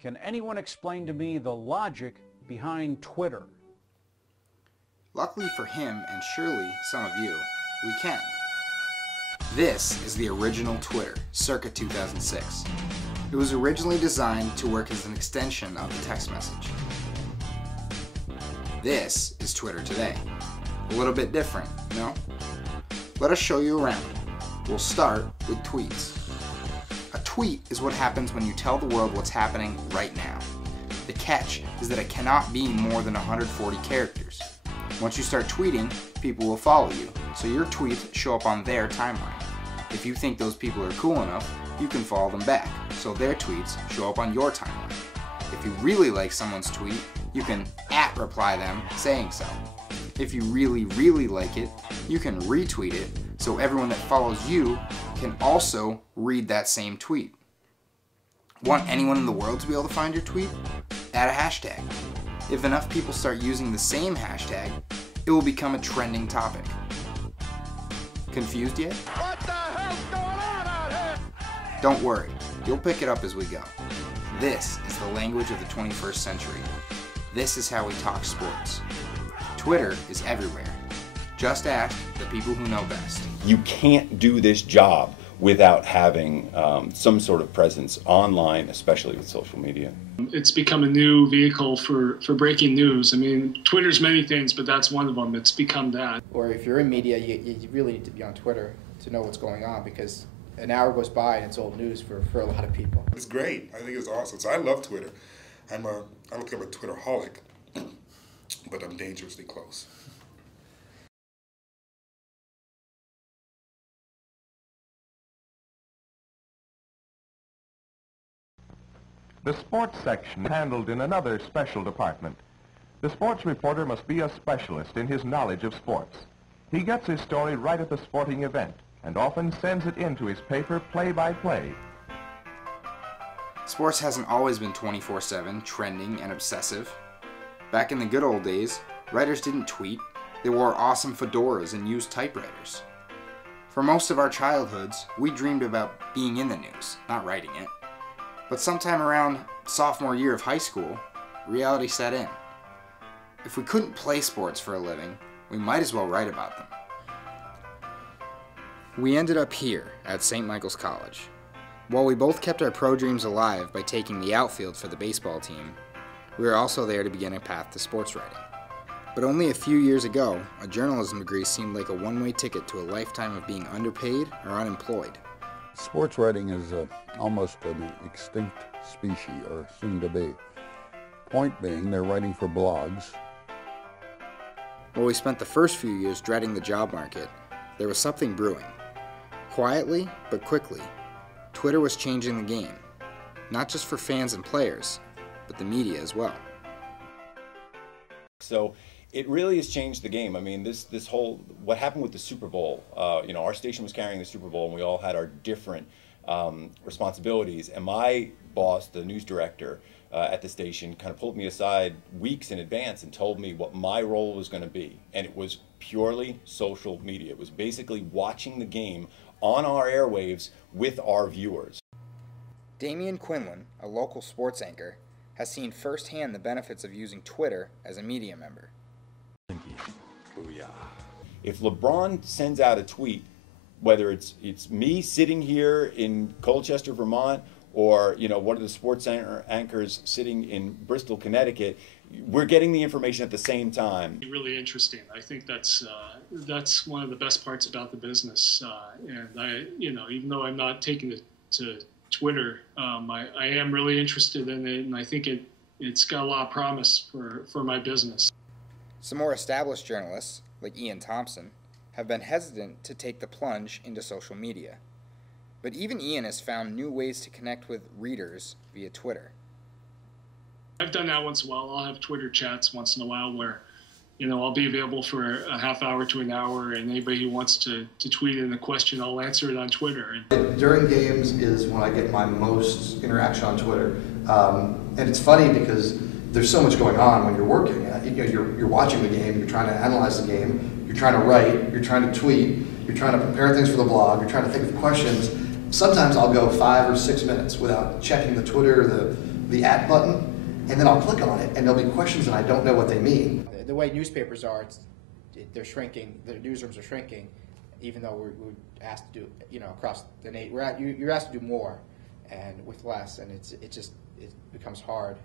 Can anyone explain to me the logic behind Twitter? Luckily for him, and surely some of you, we can. This is the original Twitter, circa 2006. It was originally designed to work as an extension of the text message. This is Twitter today. A little bit different, no? Let us show you around. We'll start with tweets. A tweet is what happens when you tell the world what's happening right now. The catch is that it cannot be more than 140 characters. Once you start tweeting, people will follow you, so your tweets show up on their timeline. If you think those people are cool enough, you can follow them back, so their tweets show up on your timeline. If you really like someone's tweet, you can @reply them saying so. If you really like it, you can retweet it, so everyone that follows you can also read that same tweet. Want anyone in the world to be able to find your tweet? Add a hashtag. If enough people start using the same hashtag, it will become a trending topic. Confused yet? What the hell's going on out here? Don't worry, you'll pick it up as we go. This is the language of the 21st century. This is how we talk sports. Twitter is everywhere. Just ask the people who know best. You can't do this job without having some sort of presence online, especially with social media. It's become a new vehicle for breaking news. I mean, Twitter's many things, but that's one of them. It's become that. Or if you're in media, you really need to be on Twitter to know what's going on, because an hour goes by and it's old news for a lot of people. It's great. I think it's awesome. So I love Twitter. I don't think I'm a Twitterholic, but I'm dangerously close. The sports section handled in another special department. The sports reporter must be a specialist in his knowledge of sports. He gets his story right at the sporting event and often sends it into his paper play-by-play. Sports hasn't always been 24/7, trending, and obsessive. Back in the good old days, writers didn't tweet. They wore awesome fedoras and used typewriters. For most of our childhoods, we dreamed about being in the news, not writing it. But sometime around sophomore year of high school, reality set in. If we couldn't play sports for a living, we might as well write about them. We ended up here at St. Michael's College. While we both kept our pro dreams alive by taking the outfield for the baseball team, we were also there to begin a path to sports writing. But only a few years ago, a journalism degree seemed like a one-way ticket to a lifetime of being underpaid or unemployed. Sports writing is almost an extinct species, or soon to be. Point being, they're writing for blogs. While we spent the first few years dreading the job market, there was something brewing. Quietly, but quickly, Twitter was changing the game. Not just for fans and players, but the media as well. So it really has changed the game. I mean, this whole, what happened with the Super Bowl, you know, our station was carrying the Super Bowl and we all had our different responsibilities. And my boss, the news director at the station, kind of pulled me aside weeks in advance and told me what my role was going to be. And it was purely social media. It was basically watching the game on our airwaves with our viewers. Damian Quinlan, a local sports anchor, has seen firsthand the benefits of using Twitter as a media member. If LeBron sends out a tweet, whether it's me sitting here in Colchester, Vermont, or one of the sports anchors sitting in Bristol, Connecticut, we're getting the information at the same time. Really interesting. I think that's one of the best parts about the business. And I, even though I'm not taking it to Twitter, I am really interested in it, and I think it's got a lot of promise for my business. Some more established journalists, like Ian Thompson, have been hesitant to take the plunge into social media. But even Ian has found new ways to connect with readers via Twitter. I've done that once in a while. I'll have Twitter chats once in a while where, I'll be available for a half hour to an hour, and anybody who wants to tweet in a question, I'll answer it on Twitter. During games is when I get my most interaction on Twitter. And it's funny because there's so much going on when you're working. You're watching the game, you're trying to analyze the game, you're trying to write, you're trying to tweet, you're trying to prepare things for the blog, you're trying to think of questions. Sometimes I'll go 5 or 6 minutes without checking the Twitter, the @ button, and then I'll click on it, and there'll be questions and I don't know what they mean. The way newspapers are, they're shrinking. The newsrooms are shrinking, even though we're asked to do, across the nation, you're asked to do more, and with less, and it becomes hard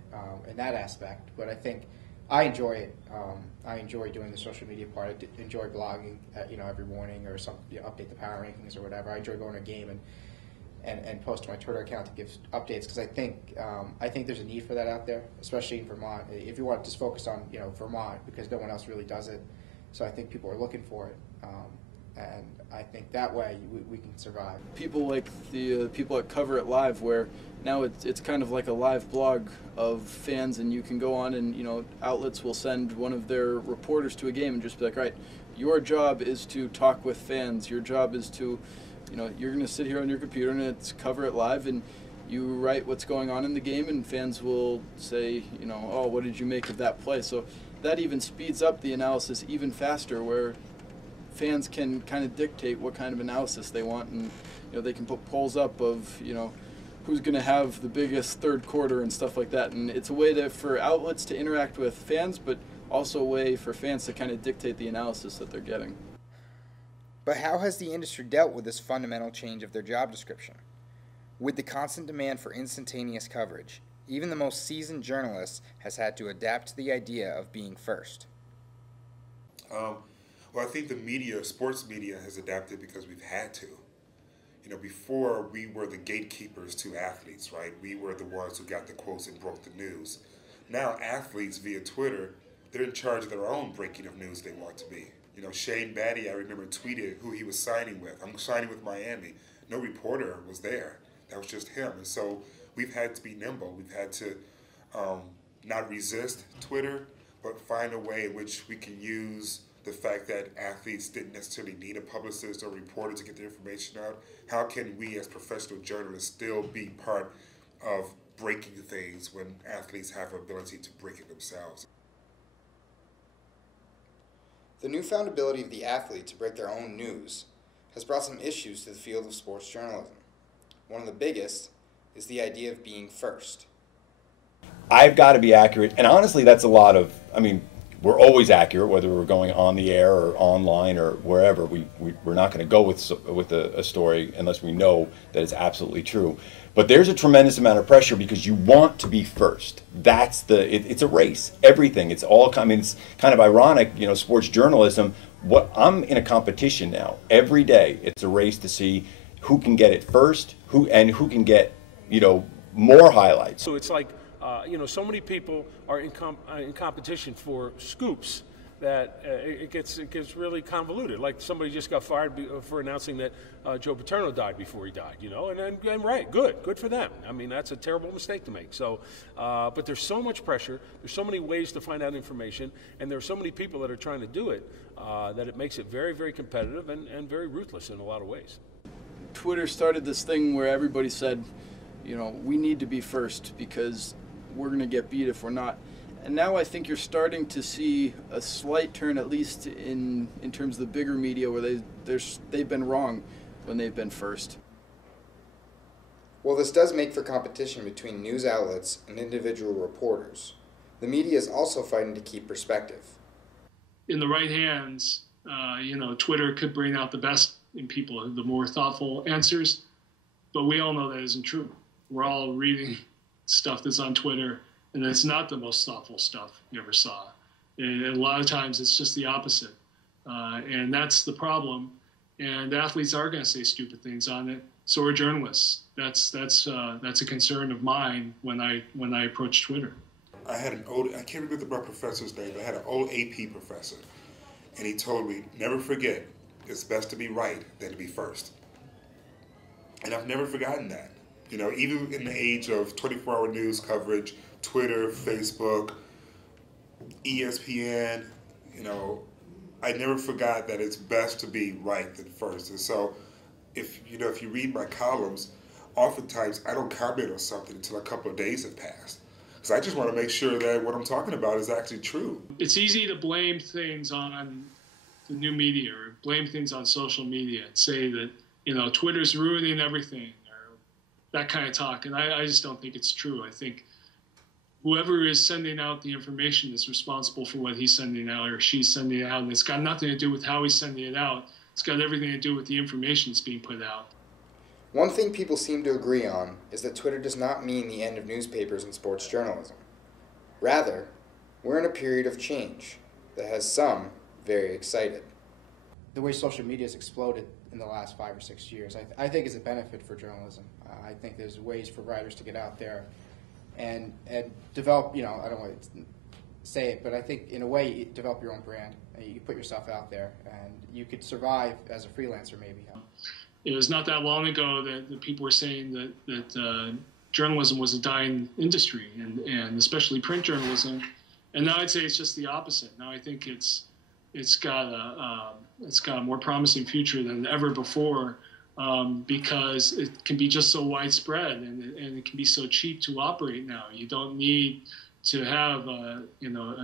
in that aspect. But I think I enjoy it. I enjoy doing the social media part. I enjoy blogging, every morning or update the power rankings or whatever. I enjoy going to a game and post to my Twitter account to give updates, because I think there's a need for that out there, especially in Vermont. If you want to just focus on Vermont, because no one else really does it, so I think people are looking for it, and I think that way we can survive. People like the people that cover it live, where now it's kind of like a live blog of fans, and you can go on and outlets will send one of their reporters to a game and just be like, right, your job is to talk with fans. Your job is to you're going to sit here on your computer and it's cover it live, and you write what's going on in the game, and fans will say, oh, what did you make of that play? So that even speeds up the analysis even faster, where fans can kind of dictate what kind of analysis they want, and they can put polls up of who's going to have the biggest third quarter and stuff like that. And it's a way for outlets to interact with fans, but also a way for fans to kind of dictate the analysis that they're getting. But how has the industry dealt with this fundamental change of their job description? With the constant demand for instantaneous coverage, even the most seasoned journalist has had to adapt to the idea of being first. Well, I think the media, sports media, has adapted because we've had to. Before we were the gatekeepers to athletes, right? We were the ones who got the quotes and broke the news. Now athletes via Twitter, they're in charge of their own breaking of news they want to be. Shane Batty, I remember, tweeted who he was signing with. I'm signing with Miami. No reporter was there. That was just him. And so we've had to be nimble. We've had to not resist Twitter, but find a way in which we can use the fact that athletes didn't necessarily need a publicist or reporter to get their information out. How can we as professional journalists still be part of breaking things when athletes have the ability to break it themselves? The newfound ability of the athlete to break their own news has brought some issues to the field of sports journalism. One of the biggest is the idea of being first. I've got to be accurate, and honestly that's a lot of, we're always accurate, whether we're going on the air or online or wherever. We're not going to go with a story unless we know that it's absolutely true. But there's a tremendous amount of pressure because you want to be first. It's a race. Everything. It's all. It's kind of ironic, sports journalism. I'm in a competition now. Every day, it's a race to see who can get it first, who can get more highlights. So it's like so many people are in competition for scoops that it gets really convoluted. Like somebody just got fired for announcing that Joe Paterno died before he died, and right, good for them. That's a terrible mistake to make. So, but there's so much pressure, there's so many ways to find out information, and there are so many people that are trying to do it that it makes it very, very competitive and very ruthless in a lot of ways. Twitter started this thing where everybody said, we need to be first because we're going to get beat if we're not. And now I think you're starting to see a slight turn, at least in terms of the bigger media, where they've been wrong when they've been first. While this does make for competition between news outlets and individual reporters, the media is also fighting to keep perspective. In the right hands, Twitter could bring out the best in people, the more thoughtful answers, but we all know that isn't true. We're all reading stuff that's on Twitter, and it's not the most thoughtful stuff you ever saw. And a lot of times it's just the opposite. And that's the problem. And athletes are going to say stupid things on it. So are journalists. That's a concern of mine when I approach Twitter. I can't remember my professor's name, but I had an old AP professor. And he told me, never forget, it's best to be right than to be first. And I've never forgotten that. Even in the age of 24-hour news coverage, Twitter, Facebook, ESPN, I never forgot that it's best to be right than first. And so if you read my columns, oftentimes I don't comment on something until a couple of days have passed. Because I just want to make sure that what I'm talking about is actually true. It's easy to blame things on the new media or blame things on social media and say that, Twitter's ruining everything or that kind of talk. And I just don't think it's true. I think whoever is sending out the information is responsible for what he's sending out or she's sending it out, and it's got nothing to do with how he's sending it out. It's got everything to do with the information that's being put out. One thing people seem to agree on is that Twitter does not mean the end of newspapers and sports journalism. Rather, we're in a period of change that has some very excited. The way social media has exploded in the last 5 or 6 years, I think is a benefit for journalism. I think there's ways for writers to get out there and develop, you know, I don't want to say it, but I think in a way you develop your own brand. You put yourself out there, and you could survive as a freelancer maybe. It was not that long ago that people were saying that journalism was a dying industry, and especially print journalism. And now I'd say it's just the opposite. Now I think it's got a more promising future than ever before, because it can be just so widespread, and it can be so cheap to operate now. You don't need to have a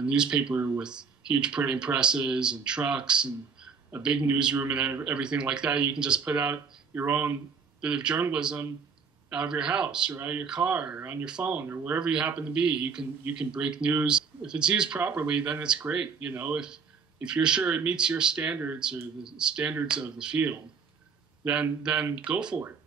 newspaper with huge printing presses and trucks and a big newsroom and everything like that. You can just put out your own bit of journalism out of your house or out of your car or on your phone or wherever you happen to be. You can break news. If it's used properly, then it's great. You know, if you're sure it meets your standards or the standards of the field, then go for it.